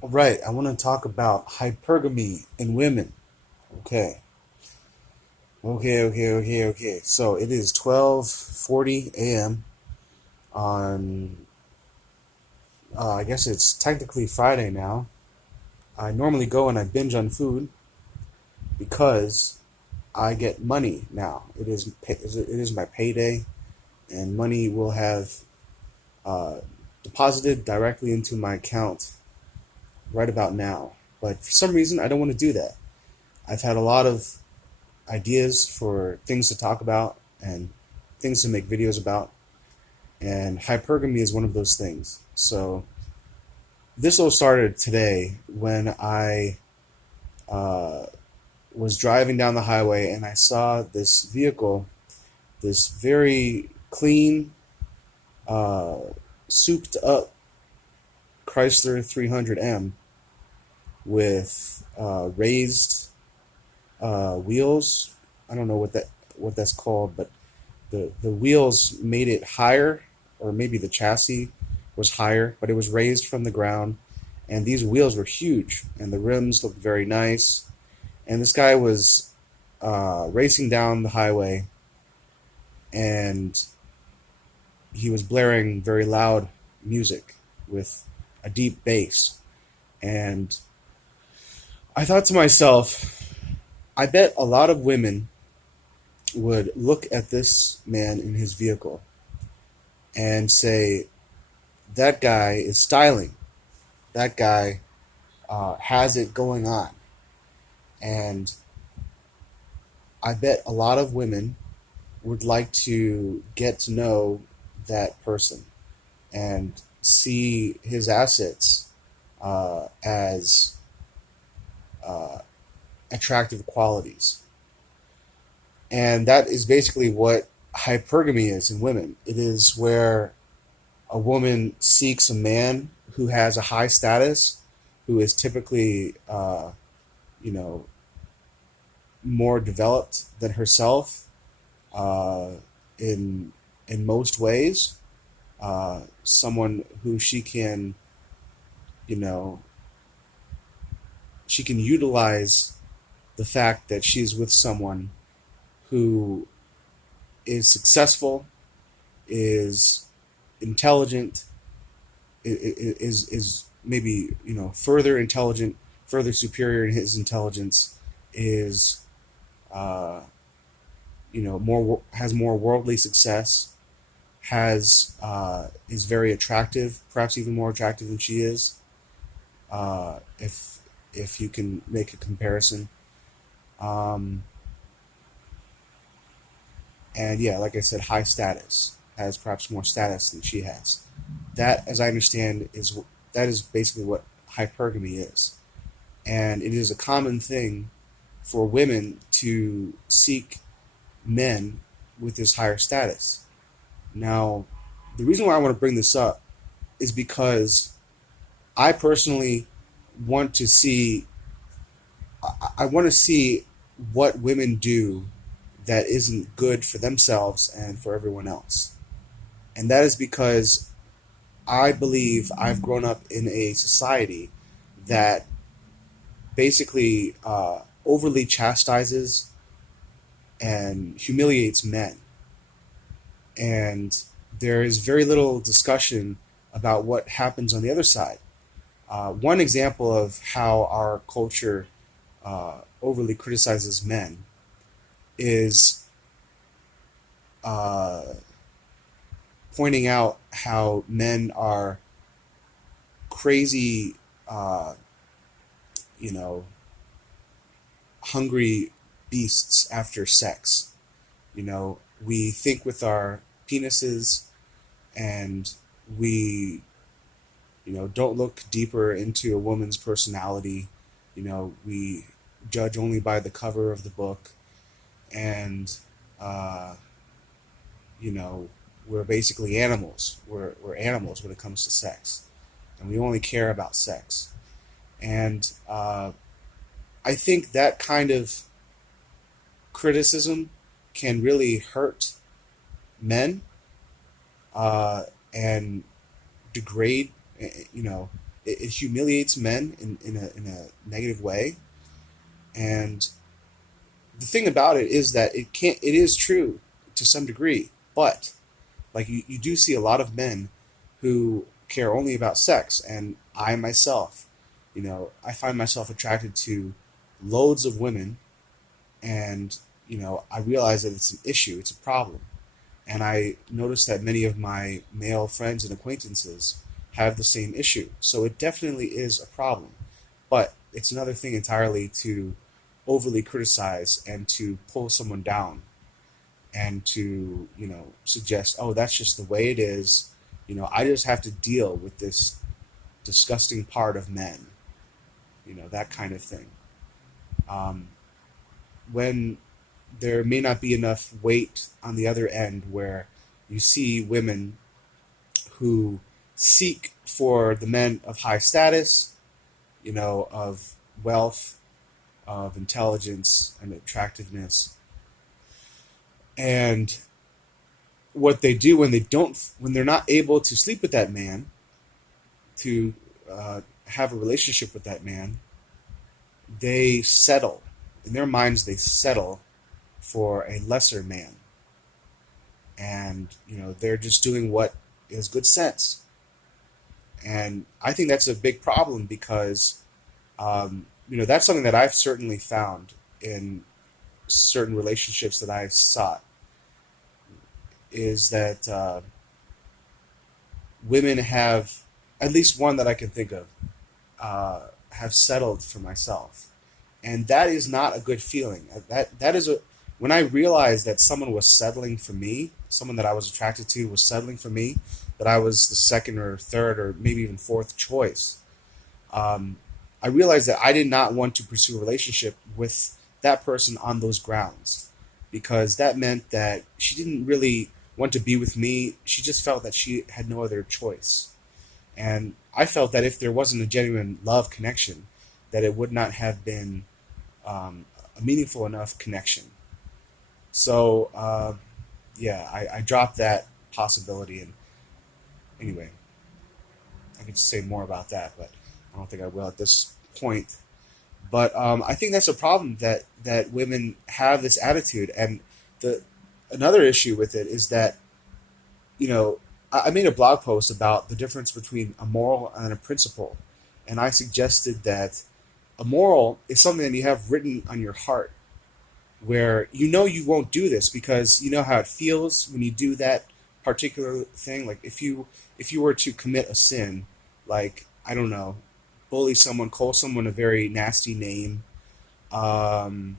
All right, I want to talk about hypergamy in women. Okay. Okay. So it is 12:40 a.m. on I guess it's technically Friday now. I normally go and I binge on food because I get money now. It is my payday, and money will have uh, deposited directly into my account right about now. But for some reason, I don't want to do that. I've had a lot of ideas for things to talk about and things to make videos about, and hypergamy is one of those things. So this all started today when I uh, was driving down the highway and I saw this vehicle, this very clean, uh, souped up Chrysler 300M with raised wheels. I don't know what that's called, but the wheels made it higher, or maybe the chassis was higher, but it was raised from the ground, and these wheels were huge, and the rims looked very nice. And this guy was racing down the highway, and he was blaring very loud music with a deep bass. And I thought to myself, I bet a lot of women would look at this man in his vehicle and say, that guy is styling. That guy has it going on. And I bet a lot of women would like to get to know that person and see his assets as uh, attractive qualities. And that is basically what hypergamy is in women. It is where a woman seeks a man who has a high status, who is typically, you know, more developed than herself uh, in most ways. Someone who you know, she can utilize the fact that she's with someone who is successful, is intelligent, is maybe further intelligent, further superior in his intelligence, is uh, more has more worldly success, has is very attractive, perhaps even more attractive than she is, if you can make a comparison. Um, and yeah, like I said, high status, has perhaps more status than she has. That, as I understand, that is basically what hypergamy is, and it is a common thing for women to seek men with this higher status. Now, the reason why I want to bring this up is because I personally want to see I want to see what women do that isn't good for themselves and for everyone else. And that is because I believe I've grown up in a society that basically overly chastises and humiliates men. And there is very little discussion about what happens on the other side. One example of how our culture overly criticizes men is uh, pointing out how men are crazy, uh, you know, hungry beasts after sex. We think with our penises, and we, don't look deeper into a woman's personality. We judge only by the cover of the book, and uh, you know, we're basically animals. We're animals when it comes to sex, and we only care about sex. And I think that kind of criticism can really hurt men and degrade. You know, it humiliates men in a negative way. And the thing about it is that it is true to some degree, but like you do see a lot of men who care only about sex, and I myself, I find myself attracted to loads of women, and I realize that it's an issue, it's a problem. And I notice that many of my male friends and acquaintances have the same issue. So it definitely is a problem. But it's another thing entirely to overly criticize and to pull someone down and to, suggest, oh, that's just the way it is. I just have to deal with this disgusting part of men, that kind of thing. Um, when there may not be enough weight on the other end where you see women who seek for the men of high status, of wealth, of intelligence and attractiveness. And what they do when they're not able to sleep with that man, to have a relationship with that man, they settle. In their minds, they settle for a lesser man. And, they're just doing what is good sense. And I think that's a big problem because, that's something that I've certainly found in certain relationships that I've sought, is that women have, at least one that I can think of, have settled for myself, and that is not a good feeling. That is a When I realized that someone was settling for me, someone that I was attracted to was settling for me, that I was the second or third or maybe even fourth choice. Um, I realized that I did not want to pursue a relationship with that person on those grounds, because that meant that she didn't really want to be with me. She just felt that she had no other choice. And I felt that if there wasn't a genuine love connection, that it would not have been a meaningful enough connection. So, yeah, I dropped that possibility. And anyway, I could say more about that, but I don't think I will at this point. But I think that's a problem, that women have this attitude. And the another issue with it is that, I made a blog post about the difference between a moral and a principle. And I suggested that a moral is something that you have written on your heart, where you won't do this because you know how it feels when you do that particular thing. Like if you were to commit a sin, like, I don't know, bully someone, call someone a very nasty name, um,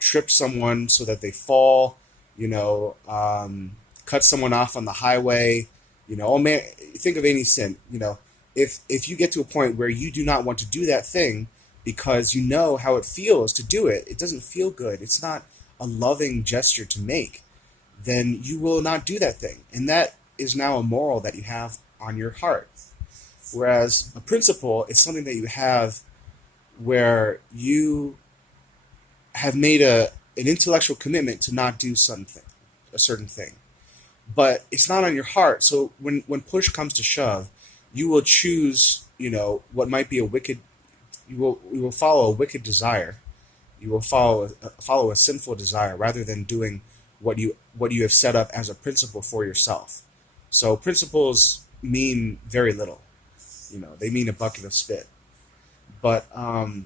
trip someone so that they fall, cut someone off on the highway, oh man, think of any sin, if you get to a point where you do not want to do that thing because you know how it feels to do it, it doesn't feel good, it's not a loving gesture to make, then you will not do that thing. And that is now a moral that you have on your heart. Whereas a principle is something that you have where you have made an intellectual commitment to not do something, a certain thing, but it's not on your heart. So when push comes to shove, you will choose, what might be a wicked. You will follow a wicked desire. You will follow a sinful desire rather than doing what you have set up as a principle for yourself. So principles mean very little. They mean a bucket of spit. But I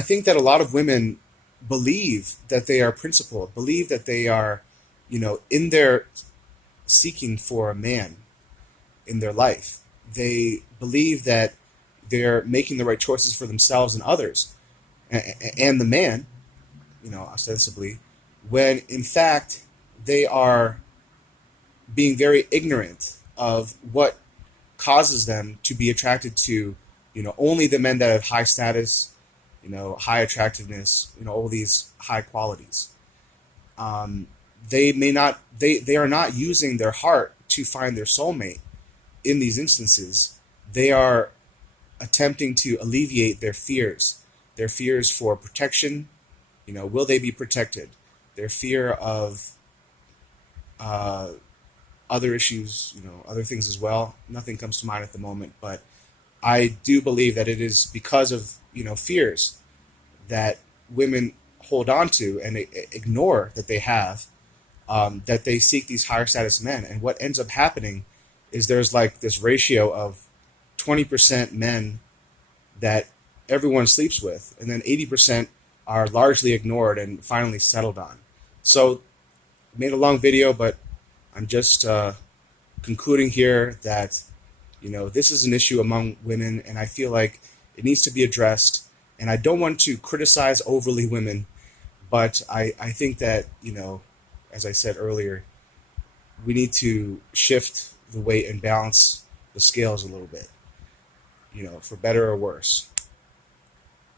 think that a lot of women believe that they are principled, believe that they are, in their seeking for a man in their life. They believe that they're making the right choices for themselves and others, and the man, ostensibly, when in fact they are being very ignorant of what causes them to be attracted to, only the men that have high status, high attractiveness, all these high qualities. Um, they are not using their heart to find their soulmate in these instances. They are attempting to alleviate their fears for protection. Will they be protected? Their fear of other issues, other things as well. Nothing comes to mind at the moment, but I do believe that it is because of fears that women hold on to and ignore that they have, that they seek these higher status men. And what ends up happening is there's like this ratio of 20% men that everyone sleeps with, and then 80% are largely ignored and finally settled on. So, I made a long video, but I'm just concluding here that this is an issue among women, and I feel like it needs to be addressed. And I don't want to criticize overly women, but I think that as I said earlier, we need to shift the weight and balance the scales a little bit, for better or worse.